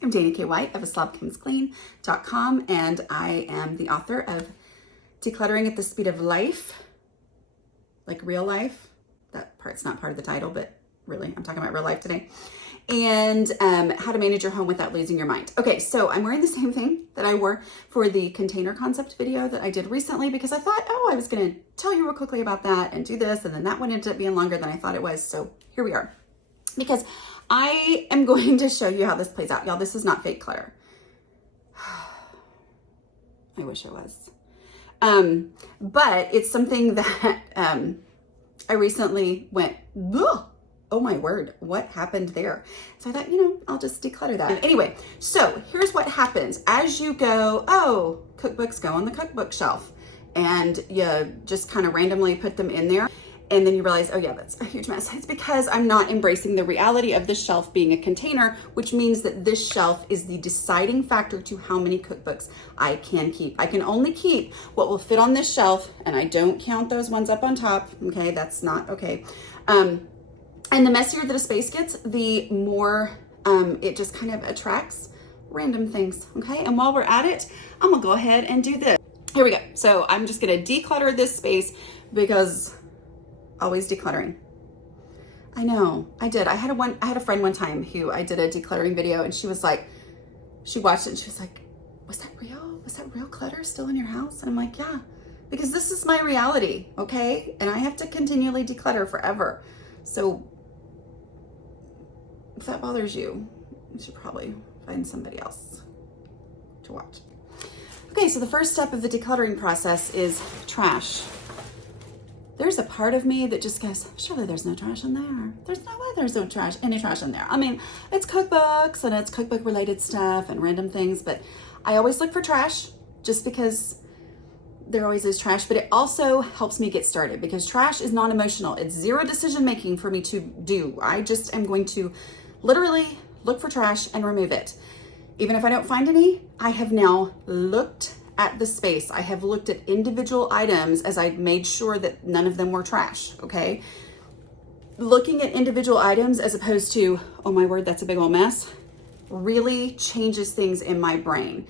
I'm Dana K. White of aslobcomesclean.com, and I am the author of Decluttering at the Speed of Life, like real life. That part's not part of the title, but really, I'm talking about real life today. And how to manage your home without losing your mind. Okay, so I'm wearing the same thing that I wore for the container concept video that I did recently, because I thought, oh, I was gonna tell you real quickly about that and do this, and then that one ended up being longer than I thought it was. So here we are. Because I am going to show you how this plays out. Y'all, this is not fake clutter. I wish it was. But it's something that I recently went, ugh, oh my word, what happened there? So I thought, I'll just declutter that. Anyway, so here's what happens. As you go, oh, cookbooks go on the cookbook shelf, and you just kind of randomly put them in there. And then you realize, oh yeah, that's a huge mess. It's because I'm not embracing the reality of this shelf being a container, which means that this shelf is the deciding factor to how many cookbooks I can keep. I can only keep what will fit on this shelf, and I don't count those ones up on top, okay? That's not okay. And the messier that a space gets, the more it just kind of attracts random things, okay? And while we're at it, I'm gonna go ahead and do this. Here we go. So I'm just gonna declutter this space because always decluttering. I know, I did. I had a friend one time who I did a decluttering video, and she was like, she watched it and she was like, was that real? Was that real clutter still in your house? And I'm like, yeah, because this is my reality, okay? And I have to continually declutter forever. So if that bothers you, you should probably find somebody else to watch. Okay, so the first step of the decluttering process is trash. There's a part of me that just goes, surely there's no trash in there. There's no way there's no trash, any trash in there. I mean, it's cookbooks and it's cookbook related stuff and random things, but I always look for trash just because there always is trash, but it also helps me get started because trash is non-emotional. It's zero decision making for me to do. I just am going to literally look for trash and remove it. Even if I don't find any, I have now looked at the space. I have looked at individual items as I made sure that none of them were trash, okay? Looking at individual items as opposed to, oh my word, that's a big old mess, really changes things in my brain.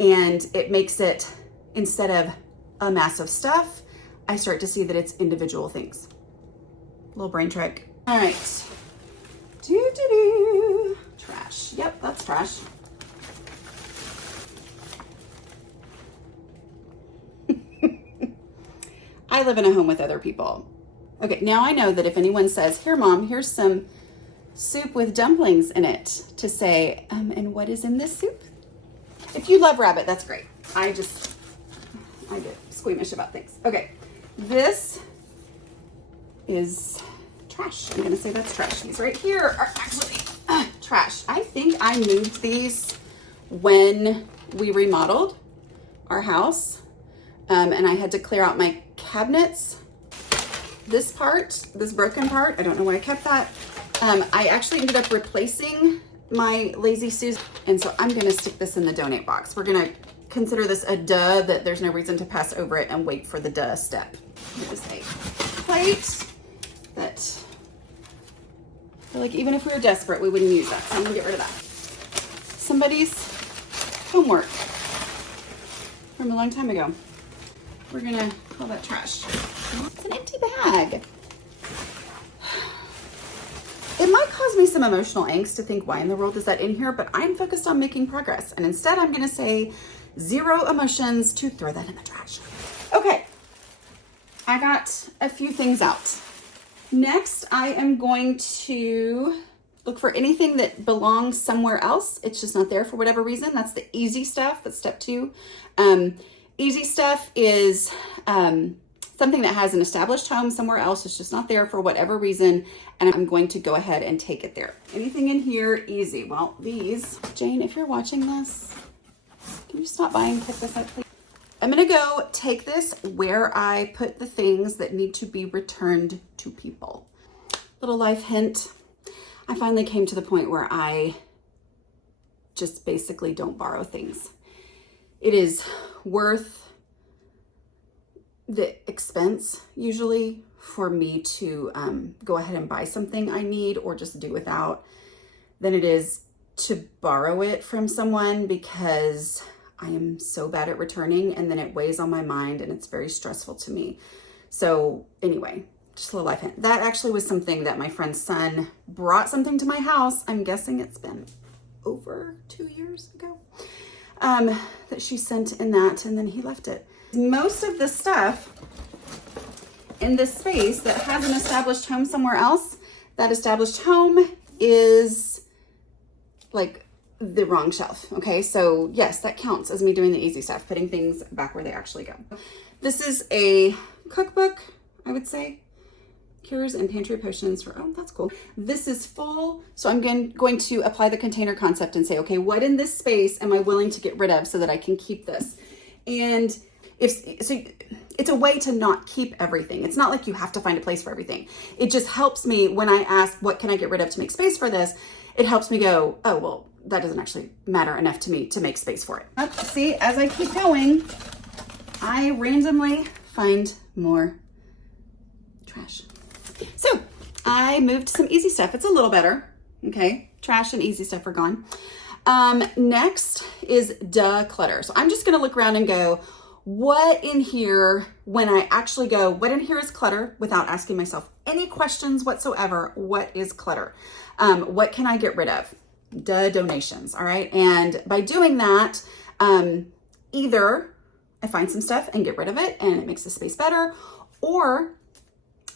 And it makes it, instead of a mass of stuff, I start to see that it's individual things. Little brain trick. All right. Trash. Yep, that's trash. I live in a home with other people. Okay, now I know that if anyone says, here mom, here's some soup with dumplings in it, to say, and what is in this soup? If you love rabbit, that's great. I get squeamish about things. Okay, this is trash. I'm gonna say that's trash. These right here are actually trash. I think I moved these when we remodeled our house, and I had to clear out my cabinets. This part, this broken part, I don't know why I kept that. I actually ended up replacing my Lazy Susan, and so I'm gonna stick this in the donate box. We're gonna consider this a duh, that there's no reason to pass over it and wait for the duh step. It is a plate that I feel like even if we were desperate, we wouldn't use that, so I'm gonna get rid of that. Somebody's homework from a long time ago. We're gonna call that trash. It's an empty bag. It might cause me some emotional angst to think, why in the world is that in here? But I'm focused on making progress. And instead I'm gonna say zero emotions to throw that in the trash. Okay, I got a few things out. Next, I am going to look for anything that belongs somewhere else. It's just not there for whatever reason. That's the easy stuff. That's step 2. Easy stuff is something that has an established home somewhere else. It's just not there for whatever reason, and I'm going to go ahead and take it there. Anything in here, easy. Well, these, Jane, if you're watching this, can you stop by and pick this up, please? I'm gonna go take this where I put the things that need to be returned to people. Little life hint, I finally came to the point where I just basically don't borrow things. It is worth the expense usually for me to go ahead and buy something I need or just do without than it is to borrow it from someone because I am so bad at returning, and then it weighs on my mind and it's very stressful to me. So anyway, just a little life hint. That actually was something that my friend's son brought something to my house. I'm guessing it's been over 2 years ago, that she sent in that, and then he left it. Most of the stuff in this space that has an established home somewhere else, that established home is like the wrong shelf. Okay, so yes, that counts as me doing the easy stuff, putting things back where they actually go. This is a cookbook, I would say. Cures and pantry potions for, oh, that's cool. This is full. So I'm going to apply the container concept and say, okay, what in this space am I willing to get rid of so that I can keep this? And it's a way to not keep everything. It's not like you have to find a place for everything. It just helps me when I ask, what can I get rid of to make space for this? It helps me go, oh, well, that doesn't actually matter enough to me to make space for it. See, as I keep going, I randomly find more trash. So I moved some easy stuff. It's a little better. Okay. Trash and easy stuff are gone. Next is declutter. So I'm just going to look around and go, what in here, when I actually go, what in here is clutter, without asking myself any questions whatsoever, what is clutter? What can I get rid of? Donations. All right. And by doing that, either I find some stuff and get rid of it and it makes the space better, or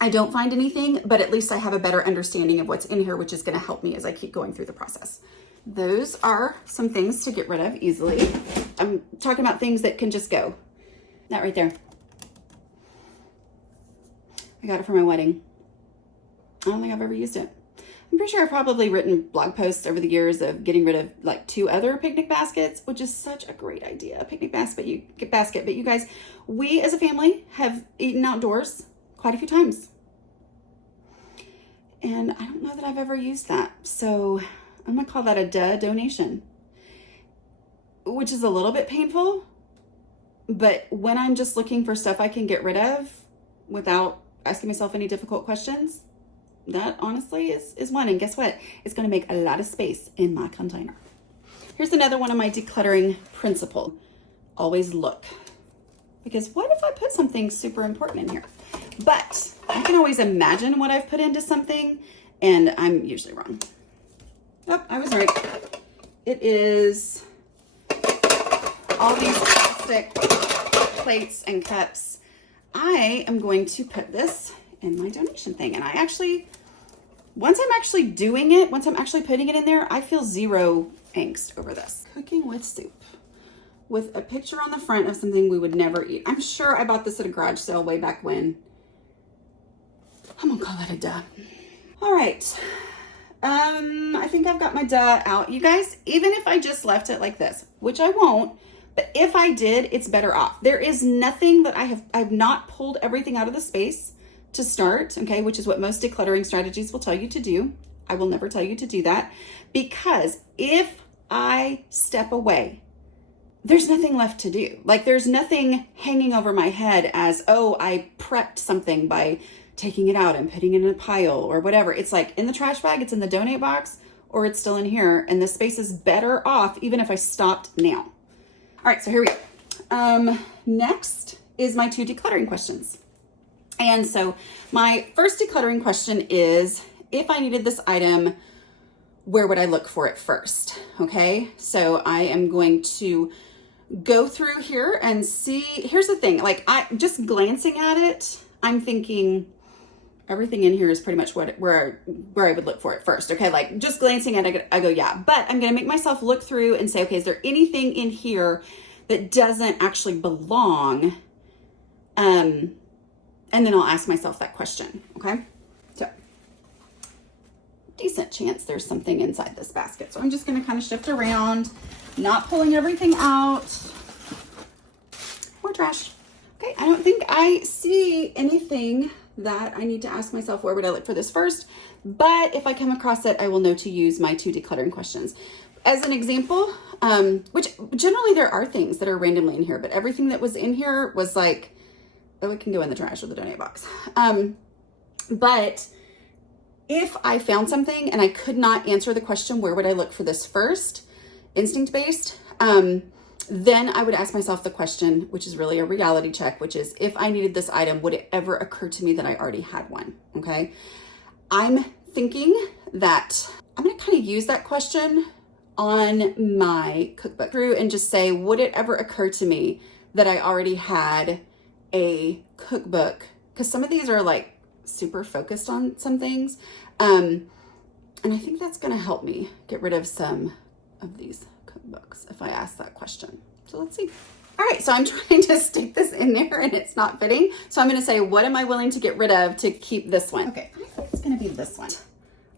I don't find anything, but at least I have a better understanding of what's in here, which is going to help me as I keep going through the process. Those are some things to get rid of easily. I'm talking about things that can just go. That right there. I got it for my wedding. I don't think I've ever used it. I'm pretty sure I've probably written blog posts over the years of getting rid of like 2 other picnic baskets, which is such a great idea. A picnic basket, but you guys, we as a family have eaten outdoors quite a few times. And I don't know that I've ever used that. So I'm gonna call that a donation, which is a little bit painful. But when I'm just looking for stuff I can get rid of without asking myself any difficult questions, that honestly is one. And guess what? It's gonna make a lot of space in my container. Here's another one of my decluttering principles. Always look. Because what if I put something super important in here? But I can always imagine what I've put into something, and I'm usually wrong. Oh, I was right. It is all these plastic plates and cups. I am going to put this in my donation thing. And I actually, once I'm actually doing it, once I'm actually putting it in there, I feel zero angst over this. Cooking with soup, with a picture on the front of something we would never eat. I'm sure I bought this at a garage sale way back when. I'm gonna call that a duh. All right. I think I've got my duh out. You guys, even if I just left it like this, which I won't, but if I did, it's better off. There is nothing that I've not pulled everything out of the space to start, okay, which is what most decluttering strategies will tell you to do. I will never tell you to do that, because if I step away, there's nothing left to do. Like, there's nothing hanging over my head as, oh, I prepped something by taking it out and putting it in a pile or whatever. It's like in the trash bag, it's in the donate box, or it's still in here, and the space is better off even if I stopped now. All right, so here we go. Next is my 2 decluttering questions. And so my first decluttering question is, if I needed this item, where would I look for it first? Okay, so I am going to go through here and see. Here's the thing, like, I just glancing at it, I'm thinking everything in here is pretty much where I would look for it first. Okay, like just glancing at it, I go, yeah. But I'm gonna make myself look through and say, okay, is there anything in here that doesn't actually belong? And then I'll ask myself that question. Okay, so decent chance there's something inside this basket. So I'm just gonna kind of shift around, not pulling everything out. More trash. Okay, I don't think I see anything that I need to ask myself, where would I look for this first? But if I come across it, I will know to use my 2 decluttering questions. As an example, which generally there are things that are randomly in here, but everything that was in here was like, oh, it can go in the trash or the donate box. But if I found something and I could not answer the question, where would I look for this first, instinct-based, then I would ask myself the question, which is really a reality check, which is, if I needed this item, would it ever occur to me that I already had one? Okay. I'm thinking that I'm going to kind of use that question on my cookbook through and just say, would it ever occur to me that I already had a cookbook? Because some of these are like super focused on some things. And I think that's going to help me get rid of some of these cookbooks if I ask that question. So let's see. All right, so I'm trying to stick this in there and it's not fitting. So I'm going to say, what am I willing to get rid of to keep this one? Okay, I think it's going to be this one.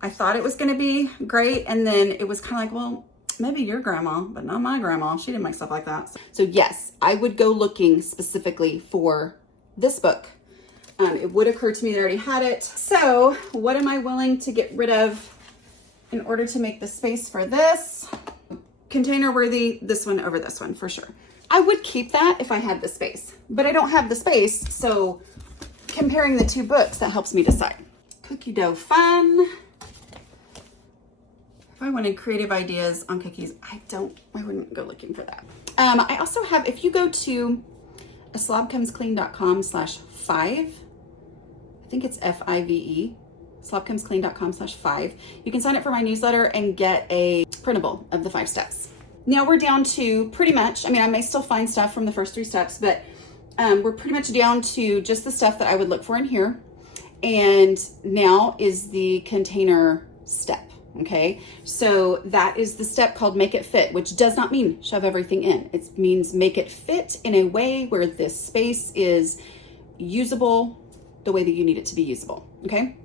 I thought it was going to be great. And then it was kind of like, well, maybe your grandma, but not my grandma. She didn't make stuff like that. So yes, I would go looking specifically for this book. It would occur to me that I already had it. So what am I willing to get rid of in order to make the space for this? Container worthy, this one over this one for sure. I would keep that if I had the space, but I don't have the space. So comparing the two books, that helps me decide. Cookie dough fun. If I wanted creative ideas on cookies, I wouldn't go looking for that. I also have, if you go to slobcomesclean.com/5, I think it's FIVE, slobcomesclean.com/5. You can sign up for my newsletter and get a printable of the 5 steps. Now we're down to pretty much, I mean, I may still find stuff from the first 3 steps, but we're pretty much down to just the stuff that I would look for in here. And now is the container step. Okay, so that is the step called make it fit, which does not mean shove everything in. It means make it fit in a way where this space is usable the way that you need it to be usable. Okay,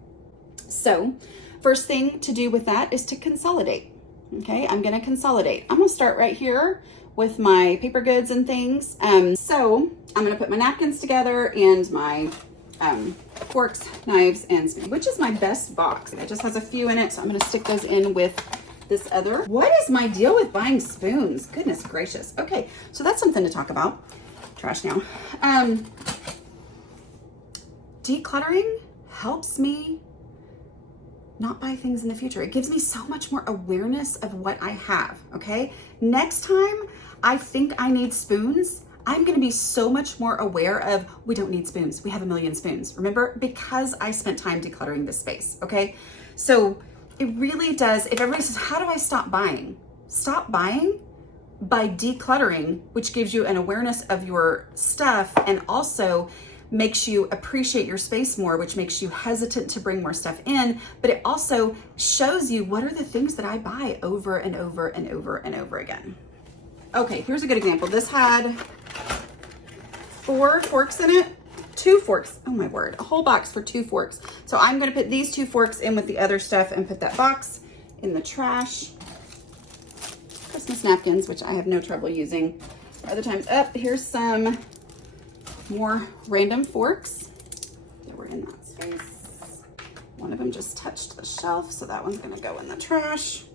so first thing to do with that is to consolidate. Okay, I'm going to consolidate. I'm going to start right here with my paper goods and things. So I'm going to put my napkins together and my forks, knives, and spoons, which is my best box. It just has a few in it, so I'm going to stick those in with this other. What is my deal with buying spoons? Goodness gracious. Okay, so that's something to talk about. Trash now. Decluttering helps me not buy things in the future. It gives me so much more awareness of what I have, okay? Next time I think I need spoons, I'm going to be so much more aware of, we don't need spoons. We have a million spoons. Remember, because I spent time decluttering this space. Okay. So it really does. If everybody says, how do I stop buying? Stop buying by decluttering, which gives you an awareness of your stuff and also makes you appreciate your space more, which makes you hesitant to bring more stuff in. But it also shows you, what are the things that I buy over and over and over and over again. Okay, here's a good example. This had 4 forks in it, 2 forks. Oh my word, a whole box for 2 forks. So I'm gonna put these 2 forks in with the other stuff and put that box in the trash. Christmas napkins, which I have no trouble using. Other times, here's some more random forks that were in that space. One of them just touched the shelf, so that one's gonna go in the trash.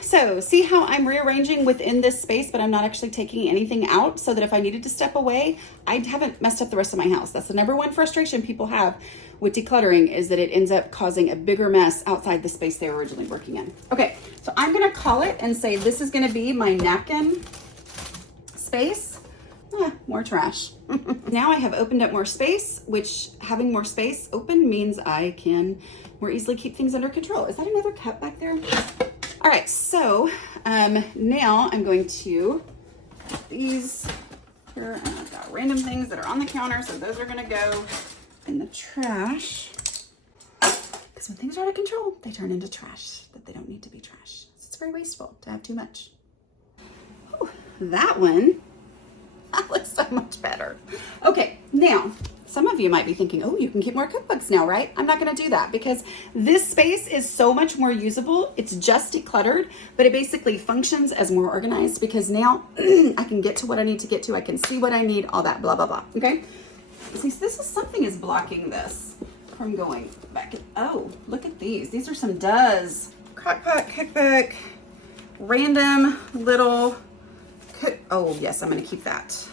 So see how I'm rearranging within this space, but I'm not actually taking anything out, so that if I needed to step away, I haven't messed up the rest of my house. That's the #1 frustration people have with decluttering, is that it ends up causing a bigger mess outside the space they were originally working in. Okay, so I'm gonna call it and say this is gonna be my napkin space. More trash. Now I have opened up more space, which having more space open means I can more easily keep things under control. Is that another cup back there? All right, so now I'm going to put these here, and I've got random things that are on the counter, so those are gonna go in the trash. Because when things are out of control, they turn into trash that they don't need to be trash. So it's very wasteful to have too much. Ooh, that one, that looks so much better. Okay, now, some of you might be thinking, oh, you can keep more cookbooks now, right? I'm not gonna do that because this space is so much more usable. It's just decluttered, but it basically functions as more organized because now I can get to what I need to get to. I can see what I need, all that, blah, blah, blah, okay? See, so this is something is blocking this from going back. Oh, look at these. These are some does. Crockpot, cookbook, random little cook. Oh, yes, I'm gonna keep that.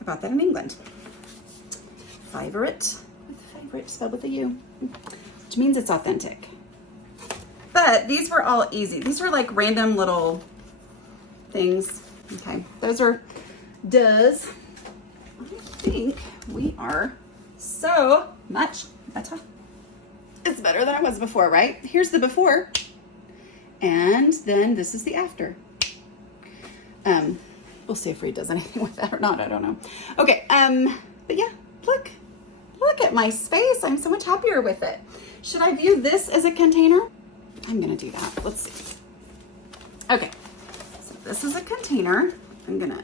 I bought that in England. Favorite with favorite, spelled with a U, which means it's authentic. But these were all easy. These were like random little things. Okay, those are does. I think we are so much better. It's better than it was before, right? Here's the before. And then this is the after. We'll see if Reed does anything with that or not. I don't know. Okay. But yeah, look at my space. I'm so much happier with it. Should I view this as a container? I'm going to do that. Let's see. Okay. So this is a container. I'm going to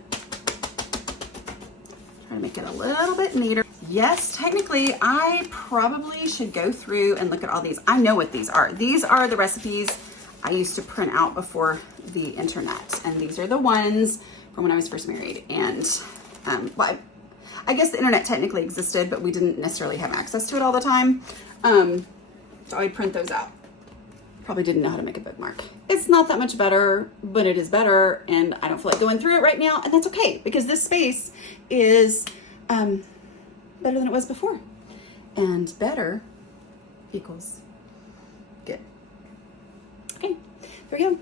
try to make it a little bit neater. Yes, technically, I probably should go through and look at all these. I know what these are. These are the recipes I used to print out before the internet. And these are the ones from when I was first married. And, well, I guess the internet technically existed, but we didn't necessarily have access to it all the time. So I'd print those out. Probably didn't know how to make a bookmark. It's not that much better, but it is better. And I don't feel like going through it right now. And that's okay, because this space is better than it was before. And better equals good. Okay, there we go.